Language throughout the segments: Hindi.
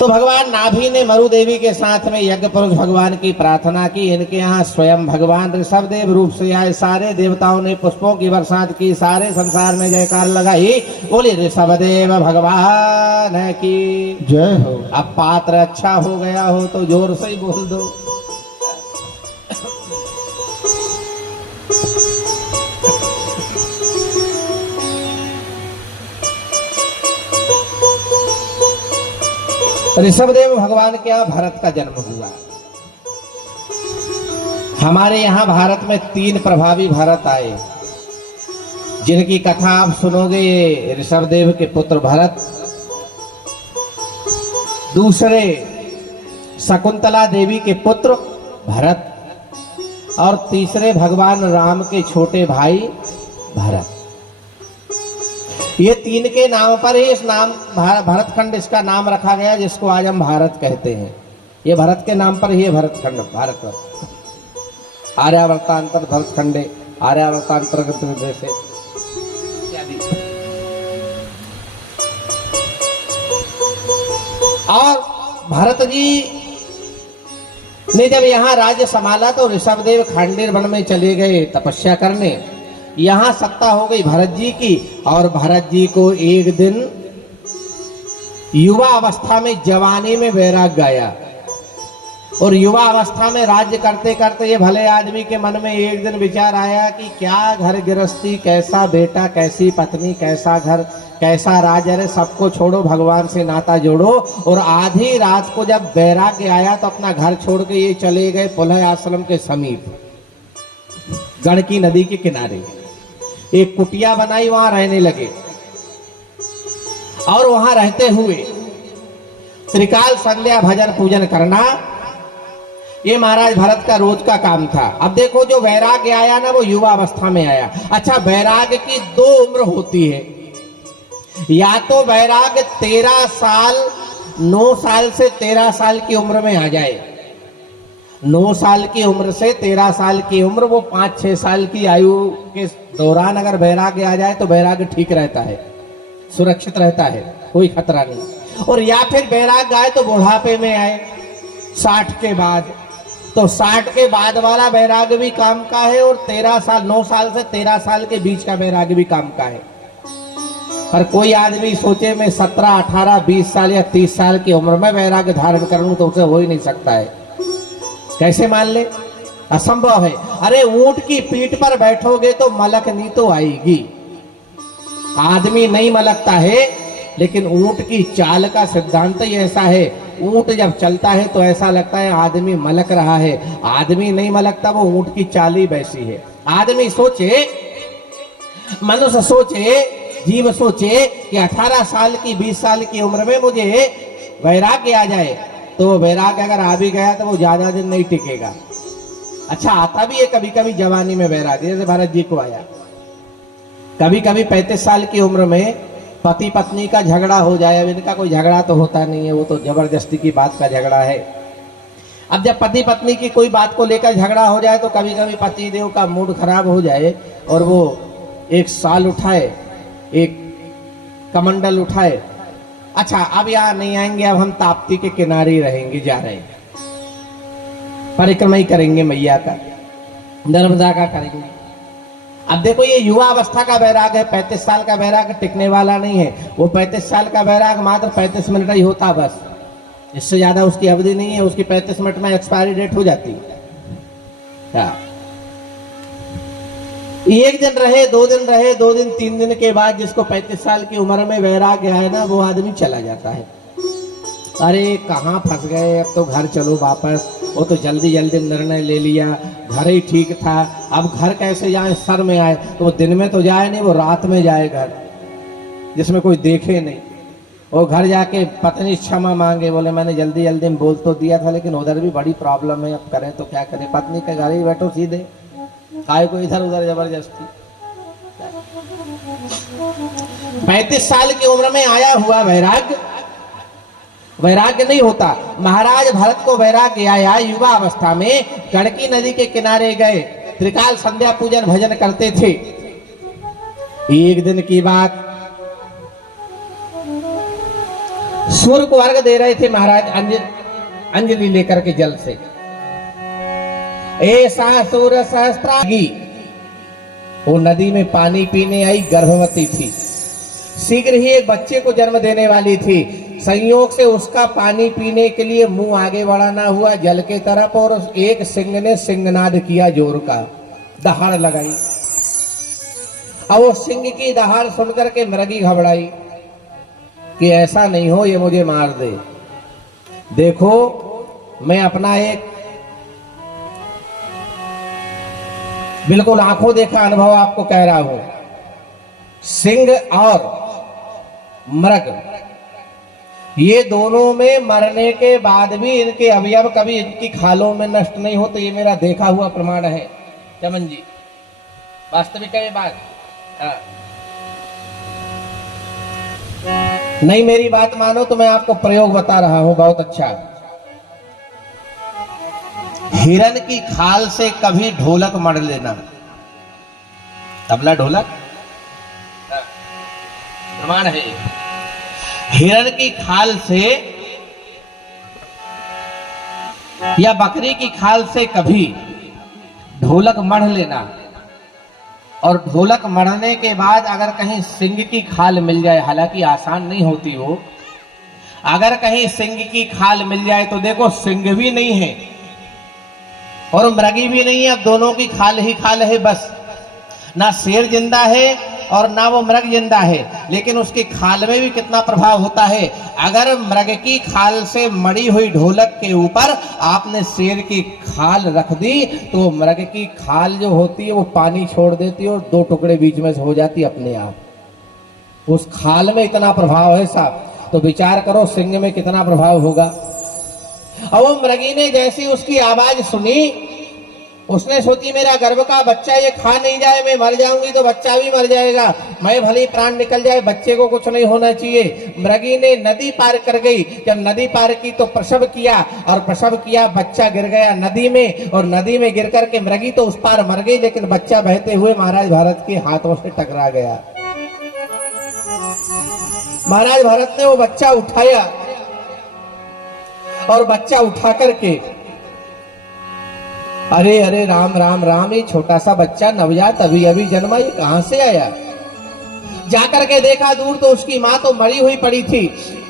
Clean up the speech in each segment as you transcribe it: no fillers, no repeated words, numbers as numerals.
तो भगवान नाभि ने मरु देवी के साथ में यज्ञ पुरुष भगवान की प्रार्थना की। इनके यहाँ स्वयं भगवान ऋषभ देव रूप से आए। सारे देवताओं ने पुष्पों की बरसात की। सारे संसार में जयकार लगाई। बोले ऋषभ देव भगवान की जय हो। अब पात्र अच्छा हो गया हो तो जोर से ही बोल दो। ऋषभदेव भगवान के यहाँ भरत का जन्म हुआ। हमारे यहाँ भारत में 3 प्रभावी भरत आए, जिनकी कथा आप सुनोगे। ये ऋषभदेव के पुत्र भरत, दूसरे शकुंतला देवी के पुत्र भरत, और तीसरे भगवान राम के छोटे भाई भरत। ये 3 के नाम पर ही इस नाम भरतखंड इसका नाम रखा गया, जिसको आज हम भारत कहते हैं। ये भरत के नाम पर ही है भरतखंड। भारत आर्यावर्तांतर भरतखंडे, आर्यावर्तांतर्गत जैसे और भरत जी ने जब यहाँ राज्य संभाला तो ऋषभदेव खांडेर वन में चले गए तपस्या करने। यहाँ सत्ता हो गई भरत जी की। और भरत जी को एक दिन युवा अवस्था में, जवानी में वैराग्य आया। और युवा अवस्था में राज्य करते करते ये भले आदमी के मन में एक दिन विचार आया कि क्या घर गृहस्थी, कैसा बेटा, कैसी पत्नी, कैसा घर, कैसा राज, अरे सबको छोड़ो, भगवान से नाता जोड़ो। और आधी रात को जब वैराग्य आया तो अपना घर छोड़ के ये चले गए पुलह आश्रम के समीप, गंडकी नदी के किनारे एक कुटिया बनाई, वहां रहने लगे। और वहां रहते हुए त्रिकाल संध्या भजन पूजन करना, ये महाराज भरत का रोज का काम था। अब देखो, जो वैराग्य आया ना, वो युवा अवस्था में आया। अच्छा, वैराग्य की 2 उम्र होती है। या तो वैराग्य 13 साल, 9 साल से 13 साल की उम्र में आ जाए। 9 साल की उम्र से 13 साल की उम्र, वो 5-6 साल की आयु के दौरान अगर वैराग्य आ जाए तो वैराग्य ठीक रहता है, सुरक्षित रहता है, कोई खतरा नहीं। और या फिर वैराग्य आए तो बुढ़ापे में आए, 60 के बाद। तो 60 के बाद वाला वैराग्य भी काम का है, और 13 साल, 9 साल से 13 साल के बीच का वैराग्य भी काम का है। पर कोई आदमी सोचे मैं 17, 18, 20 साल या 30 साल की उम्र में वैराग्य धारण कर लूं, तो उसे हो ही नहीं सकता है। कैसे मान ले? असंभव है। अरे ऊंट की पीठ पर बैठोगे तो मलकनी तो आएगी। आदमी नहीं मलकता है, लेकिन ऊंट की चाल का सिद्धांत ही ऐसा है। ऊंट जब चलता है तो ऐसा लगता है आदमी मलक रहा है। आदमी नहीं मलकता, वो ऊंट की चाल ही वैसी है। आदमी सोचे, मनुष्य सोचे, जीव सोचे कि 18 साल की, 20 साल की उम्र में मुझे वैराग्य आ जाए, तो वैराग्य अगर आ भी गया तो वो ज्यादा दिन नहीं टिकेगा। अच्छा, आता भी है कभी कभी जवानी में वैराग्य, जैसे भरत जी को आया। कभी कभी 35 साल की उम्र में पति पत्नी का झगड़ा हो जाए। अब इनका कोई झगड़ा तो होता नहीं है, वो तो जबरदस्ती की बात का झगड़ा है। अब जब पति पत्नी की कोई बात को लेकर झगड़ा हो जाए तो कभी कभी पति देव का मूड खराब हो जाए और वो एक साल उठाए, एक कमंडल उठाए। अच्छा, अब यहाँ नहीं आएंगे, अब हम ताप्ती के किनारे ही रहेंगे, जा रहे हैं, परिक्रमा ही करेंगे मैया का, नर्मदा का करेंगे। अब देखो, ये युवा अवस्था का वैराग है। 35 साल का वैराग टिकने वाला नहीं है। वो 35 साल का वैराग मात्र 35 मिनट ही होता, बस। इससे ज्यादा उसकी अवधि नहीं है। उसकी 35 मिनट में एक्सपायरी डेट हो जाती है। एक दिन रहे, 2 दिन रहे, 2 दिन 3 दिन के बाद जिसको 35 साल की उम्र में वैराग्य है ना, वो आदमी चला जाता है। अरे कहाँ फंस गए, अब तो घर चलो वापस। वो तो जल्दी जल्दी निर्णय ले लिया, घर ही ठीक था। अब घर कैसे जाए, सर में आए तो वो दिन में तो जाए नहीं, वो रात में जाए घर, जिसमें कोई देखे नहीं। वो घर जाके पत्नी क्षमा मांगे, बोले मैंने जल्दी जल्दी में बोल तो दिया था, लेकिन उधर भी बड़ी प्रॉब्लम है, अब करें तो क्या करें। पत्नी के घर ही बैठो सीधे, काय को इधर उधर जबरदस्ती। 35 साल की उम्र में आया हुआ वैराग्य, वैराग्य नहीं होता। महाराज भरत को वैराग्य आया युवा अवस्था में। गंडकी नदी के किनारे गए, त्रिकाल संध्या पूजन भजन करते थे। एक दिन की बात, सूर्य को अर्घ दे रहे थे महाराज अंजलि लेकर के जल से। ऐसा सूर्य सहस्त्रागी, वो नदी में पानी पीने आई, गर्भवती थी, शीघ्र ही एक बच्चे को जन्म देने वाली थी। संयोग से उसका पानी पीने के लिए मुंह आगे बढ़ाना हुआ जल के तरफ, और एक सिंह ने सिंहनाद किया, जोर का दहाड़ लगाई। अब वो सिंह की दहाड़ सुनकर के मृगी घबराई कि ऐसा नहीं हो ये मुझे मार दे। देखो मैं अपना एक बिल्कुल आंखों देखा अनुभव आपको कह रहा हूं। सिंह और मृग, ये दोनों में मरने के बाद भी इनके अवयव कभी इनकी खालों में नष्ट नहीं होते। ये मेरा देखा हुआ प्रमाण है चमन जी, वास्तविक है ये बात। नहीं मेरी बात मानो तो मैं आपको प्रयोग बता रहा हूं, बहुत अच्छा। हिरन की खाल से कभी ढोलक मढ़ लेना, तबला ढोलक प्रमाण है। हिरन की खाल से या बकरी की खाल से कभी ढोलक मढ़ लेना, और ढोलक मढ़ने के बाद अगर कहीं सिंह की खाल मिल जाए, हालांकि आसान नहीं होती हो, अगर कहीं सिंह की खाल मिल जाए तो देखो सिंह भी नहीं है और मृगी भी नहीं है, अब दोनों की खाल ही खाल है बस। ना शेर जिंदा है और ना वो मृग जिंदा है, लेकिन उसकी खाल में भी कितना प्रभाव होता है। अगर मृग की खाल से मड़ी हुई ढोलक के ऊपर आपने शेर की खाल रख दी तो मृग की खाल जो होती है वो पानी छोड़ देती है और दो टुकड़े बीच में से हो जाती अपने आप। उस खाल में इतना प्रभाव है साहब, तो विचार करो सिंह में कितना प्रभाव होगा। और वो मृगी ने जैसी उसकी आवाज सुनी, उसने सोची मेरा गर्भ का बच्चा ये खा नहीं जाए, मैं मर जाऊंगी तो बच्चा भी मर जाएगा, मैं भले प्राण निकल जाए, बच्चे को कुछ नहीं होना चाहिए। मृगी ने नदी पार कर गई, जब नदी पार की तो प्रसव किया, और प्रसव किया बच्चा गिर गया नदी में, और नदी में गिर करके मृगी तो उस पार मर गई, लेकिन बच्चा बहते हुए महाराज भरत के हाथों से टकरा गया। महाराज भरत ने वो बच्चा उठाया, और बच्चा उठा करके अरे अरे राम राम राम, ये छोटा सा बच्चा नवजात अभी अभी जन्मा, ये कहां से आया। जाकर के देखा दूर तो उसकी माँ तो मरी हुई पड़ी थी।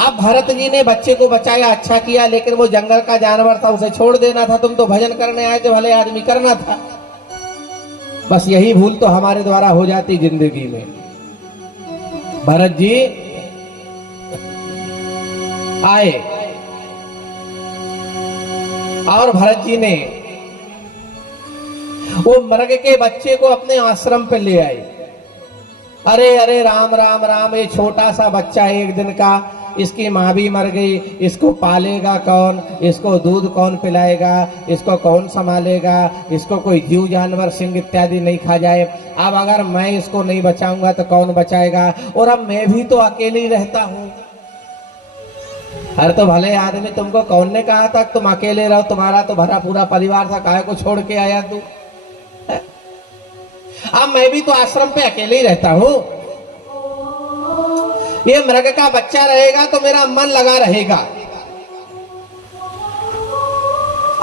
अब भरत जी ने बच्चे को बचाया, अच्छा किया, लेकिन वो जंगल का जानवर था, उसे छोड़ देना था। तुम तो भजन करने आए थे, भले आदमी करना था। बस यही भूल तो हमारे द्वारा हो जाती जिंदगी में। भरत जी आए और भरत जी ने वो मृग के बच्चे को अपने आश्रम पे ले आए। अरे अरे राम राम राम, ये छोटा सा बच्चा एक दिन का, इसकी माँ भी मर गई, इसको पालेगा कौन, इसको दूध कौन पिलाएगा, इसको कौन संभालेगा, इसको कोई जीव जानवर सिंह इत्यादि नहीं खा जाए। अब अगर मैं इसको नहीं बचाऊंगा तो कौन बचाएगा, और अब मैं भी तो अकेले ही रहता हूँ। अरे तो भले आदमी, तुमको कौन ने कहा था तुम अकेले रहो, तुम्हारा तो भरा पूरा परिवार था, काहे को छोड़ के आया तू। अब मैं भी तो आश्रम पे अकेले ही रहता हूं, ये मृग का बच्चा रहेगा तो मेरा मन लगा रहेगा।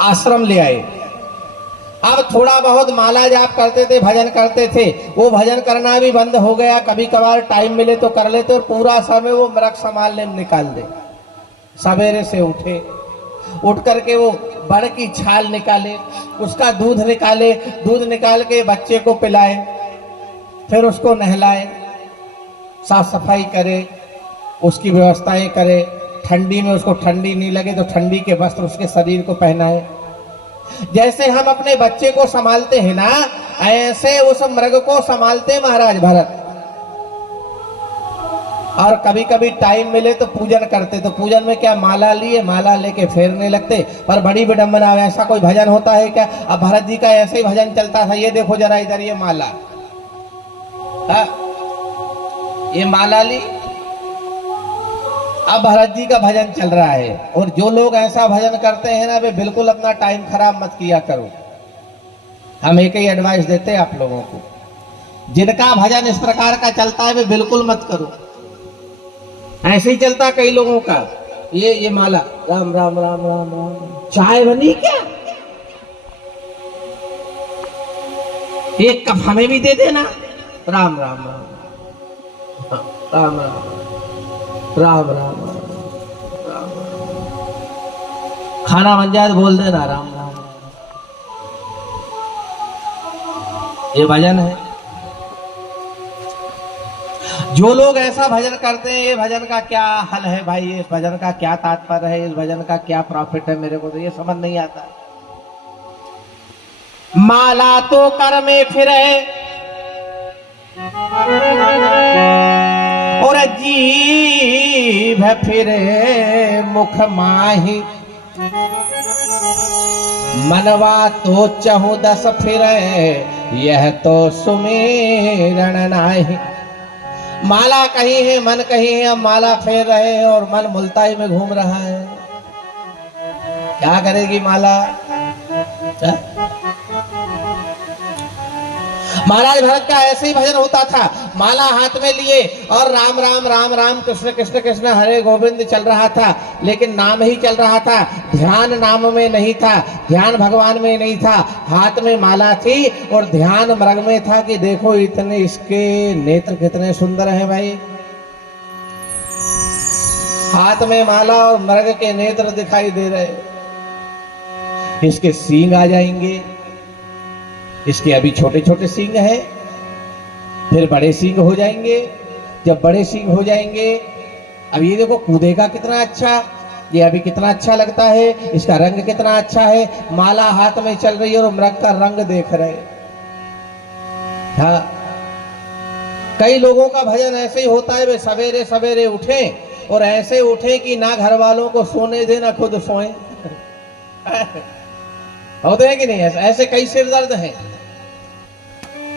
आश्रम ले आए। अब थोड़ा बहुत माला जाप करते थे, भजन करते थे, वो भजन करना भी बंद हो गया। कभी कभार टाइम मिले तो कर लेते, और पूरा समय वो मृग संभालने में निकाल दे। सवेरे से उठे, उठ करके वो बड़ की छाल निकाले, उसका दूध निकाले, दूध निकाल के बच्चे को पिलाए, फिर उसको नहलाए, साफ सफाई करे, उसकी व्यवस्थाएं करे। ठंडी में उसको ठंडी नहीं लगे तो ठंडी के वस्त्र उसके शरीर को पहनाए। जैसे हम अपने बच्चे को संभालते हैं ना, ऐसे उस मृग को संभालते महाराज भरत। और कभी कभी टाइम मिले तो पूजन करते, तो पूजन में क्या माला लिए, माला लेके फेरने लगते। पर बड़ी विडंबना, ऐसा कोई भजन होता है क्या। अब भरत जी का ऐसे ही भजन चलता था। ये देखो जरा इधर, ये माला, ये माला ली, अब भरत जी का भजन चल रहा है। और जो लोग ऐसा भजन करते हैं ना, वे बिल्कुल अपना टाइम खराब मत किया करो। हम एक ही एडवाइस देते हैं आप लोगों को, जिनका भजन इस प्रकार का चलता है वे बिल्कुल मत करो। ऐसे ही चलता कई लोगों का। ये माला, राम राम राम राम राम। चाय बनी क्या? एक कप हमें भी दे देना। राम राम राम राम राम राम राम राम। खाना बन जाए तो बोल देना राम राम। ये भजन है। जो लोग ऐसा भजन करते हैं, ये भजन का क्या हल है भाई? इस भजन का क्या तात्पर्य है? इस भजन का क्या प्रॉफिट है? मेरे को तो ये समझ नहीं आता। माला तो कर में फिरे और जीभ फिरे मुख माही, मनवा तो चहु दस फिरे यह तो सुमेरन नाही। माला कहीं है, मन कहीं है। अब माला फेर रहे हैं और मन मुल्ताई में घूम रहा है। क्या करेगी माला? महाराज भरत का ऐसे ही भजन होता था। माला हाथ में लिए और राम राम राम राम कृष्ण कृष्ण कृष्ण हरे गोविंद चल रहा था, लेकिन नाम ही चल रहा था। ध्यान नाम में नहीं था, ध्यान भगवान में नहीं था। हाथ में माला थी और ध्यान मृग में था कि देखो इतने इसके नेत्र कितने सुंदर हैं भाई। हाथ में माला और मृग के नेत्र दिखाई दे रहे। इसके सींग आ जाएंगे। इसके अभी छोटे छोटे सींग हैं, फिर बड़े सींग हो जाएंगे। जब बड़े सींग हो जाएंगे, अब ये देखो कूदेगा कितना अच्छा, ये अभी कितना अच्छा लगता है, इसका रंग कितना अच्छा है। माला हाथ में चल रही है और मृग का रंग देख रहे। हाँ, कई लोगों का भजन ऐसे ही होता है। वे सवेरे सवेरे उठे और ऐसे उठे कि ना घर वालों को सोने दे ना खुद सोए। होते हैं कि नहीं? ऐसे कई सिर दर्द हैं।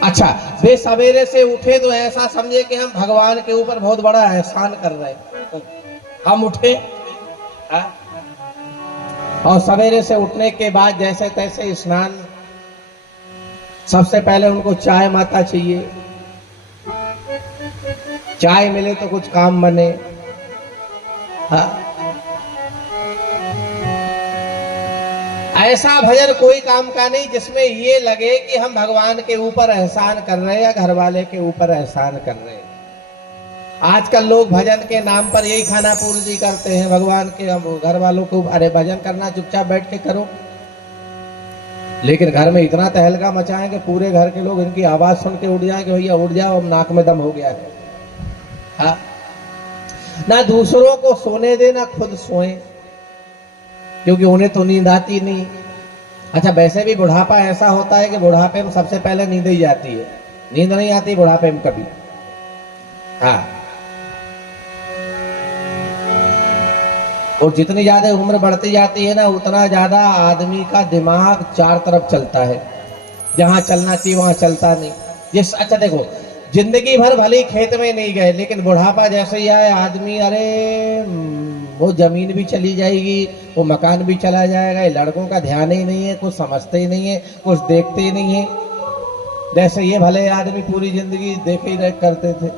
अच्छा, वे सवेरे से उठे तो ऐसा समझे कि हम भगवान के ऊपर बहुत बड़ा एहसान कर रहे हैं। हम उठे और सवेरे से उठने के बाद जैसे तैसे स्नान, सबसे पहले उनको चाय माता चाहिए। चाय मिले तो कुछ काम बने। हाँ, ऐसा भजन कोई काम का नहीं जिसमें ये लगे कि हम भगवान के ऊपर एहसान कर रहे हैं या घर वाले के ऊपर एहसान कर रहे हैं। आजकल लोग भजन के नाम पर यही खाना पूर्ति करते हैं भगवान के, घर वालों को। अरे भजन करना चुपचाप बैठ के करो, लेकिन घर में इतना तहलका मचाएं कि पूरे घर के लोग इनकी आवाज सुन के उठ जाए कि भैया उठ जाओ, अब नाक में दम हो गया है। हाँ, ना दूसरों को सोने दे ना खुद सोए, क्योंकि उन्हें तो नींद आती नहीं। अच्छा, वैसे भी बुढ़ापा ऐसा होता है कि बुढ़ापे में सबसे पहले नींद ही जाती है। नींद नहीं आती बुढ़ापे में कभी। हाँ, और जितनी ज्यादा उम्र बढ़ती जाती है ना, उतना ज्यादा आदमी का दिमाग चार तरफ चलता है। जहां चलना चाहिए वहां चलता नहीं। अच्छा देखो, जिंदगी भर भले खेत में नहीं गए, लेकिन बुढ़ापा जैसे ही आए आदमी, अरे वो जमीन भी चली जाएगी, वो मकान भी चला जाएगा। लड़कों का ध्यान ही नहीं है, कुछ समझते ही नहीं है, कुछ देखते ही नहीं है। जैसे ये भले आदमी पूरी जिंदगी देखे ही करते थे,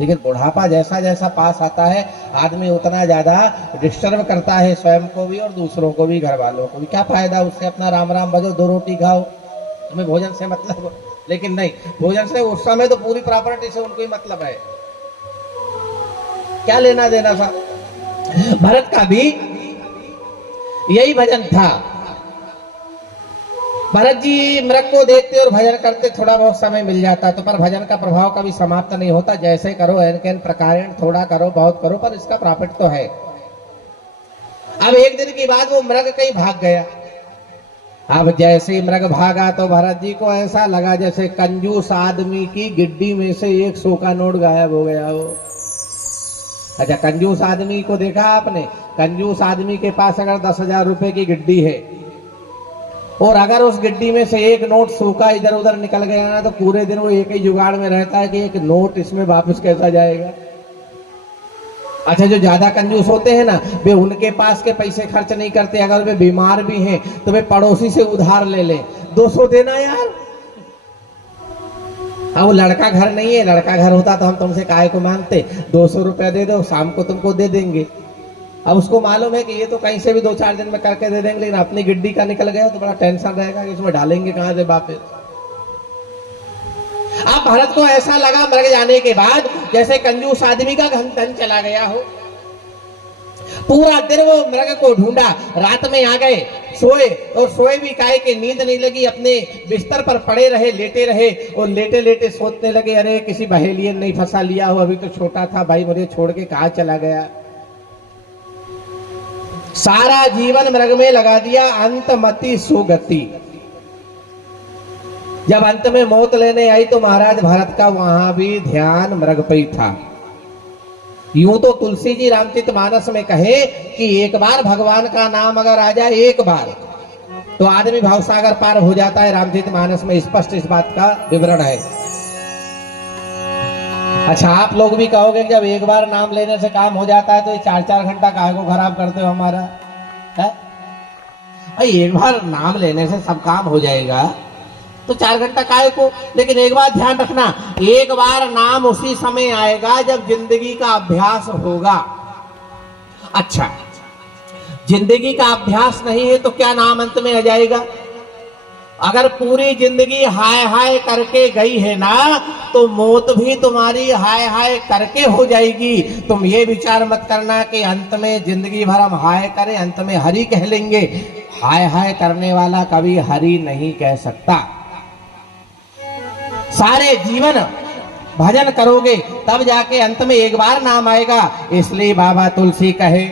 लेकिन बुढ़ापा जैसा जैसा पास आता है, आदमी उतना ज्यादा डिस्टर्ब करता है स्वयं को भी और दूसरों को भी, घर वालों को भी। क्या फायदा उससे? अपना राम राम बजो, 2 रोटी खाओ, तुम्हें भोजन से मतलब। लेकिन नहीं, भोजन से उस समय तो पूरी प्रॉपर्टी से उनको ही मतलब है। क्या लेना देना था? भरत का भी यही भजन था। भरत जी मृग को देखते और भजन करते, थोड़ा बहुत समय मिल जाता तो, पर भजन का प्रभाव कभी समाप्त नहीं होता। जैसे करो एन प्रकारेण, थोड़ा करो बहुत करो, पर इसका प्रॉफिट तो है। अब एक दिन की बात, वो मृग कहीं भाग गया। अब जैसे ही मृग भागा तो भरत जी को ऐसा लगा जैसे कंजूस आदमी की गिड्डी में से 100 का नोट गायब हो गया हो। अच्छा, कंजूस आदमी को देखा आपने? कंजूस आदमी के पास अगर 10,000 रुपए की गिड्डी है और अगर उस गिड्डी में से एक नोट सूखा इधर उधर निकल गया ना, तो पूरे दिन वो एक ही जुगाड़ में रहता है कि एक नोट इसमें वापस कैसा जाएगा। अच्छा, जो ज्यादा कंजूस होते हैं ना, वे उनके पास के पैसे खर्च नहीं करते। अगर वे बीमार भी हैं तो वे पड़ोसी से उधार ले लें, 200 देना यार। अब वो लड़का घर नहीं है, लड़का घर होता तो हम तुमसे काहे को मांगते, 200 रुपया दे दो, शाम को तुमको दे देंगे। अब उसको मालूम है कि ये तो कहीं से भी 2-4 दिन में करके दे देंगे, लेकिन अपनी गिड्डी का निकल गया तो बड़ा टेंशन रहेगा कि उसमें डालेंगे कहां से वापस। अब भरत को ऐसा लगा मर जाने के बाद जैसे कंजूस आदमी का धन चला गया हो। पूरा दिन वो मृग को ढूंढा, रात में आ गए, सोए, और सोए भी काहे कि नींद नहीं लगी, अपने बिस्तर पर पड़े रहे, लेटे रहे, और लेटे लेटे सोचने लगे, अरे किसी बहेलियन नहीं फंसा लिया हो, अभी तो छोटा था भाई, मुझे छोड़ के कहां चला गया। सारा जीवन मृग में लगा दिया, अंतमति सुगति। जब अंत में मौत लेने आई तो महाराज भरत का वहां भी ध्यान मृग पे ही था। यूं तो तुलसी जी रामचरितमानस में कहे कि एक बार भगवान का नाम अगर आ जाए एक बार तो आदमी भवसागर पार हो जाता है। रामचरितमानस में स्पष्ट इस बात का विवरण है। अच्छा, आप लोग भी कहोगे कि जब एक बार नाम लेने से काम हो जाता है तो ये 4-4 घंटा काहे को खराब करते हो हमारा, है भाई? एक बार नाम लेने से सब काम हो जाएगा तो 4 घंटा काहे को। लेकिन एक बात ध्यान रखना, एक बार नाम उसी समय आएगा जब जिंदगी का अभ्यास होगा। अच्छा, जिंदगी का अभ्यास नहीं है तो क्या नाम अंत में आ जाएगा? अगर पूरी जिंदगी हाय हाय करके गई है ना तो मौत भी तुम्हारी हाय हाय करके हो जाएगी। तुम ये विचार मत करना कि अंत में जिंदगी भर हम हाय करें, अंत में हरि कह लेंगे। हाय हाय करने वाला कभी हरि नहीं कह सकता। सारे जीवन भजन करोगे तब जाके अंत में एक बार नाम आएगा। इसलिए बाबा तुलसी कहे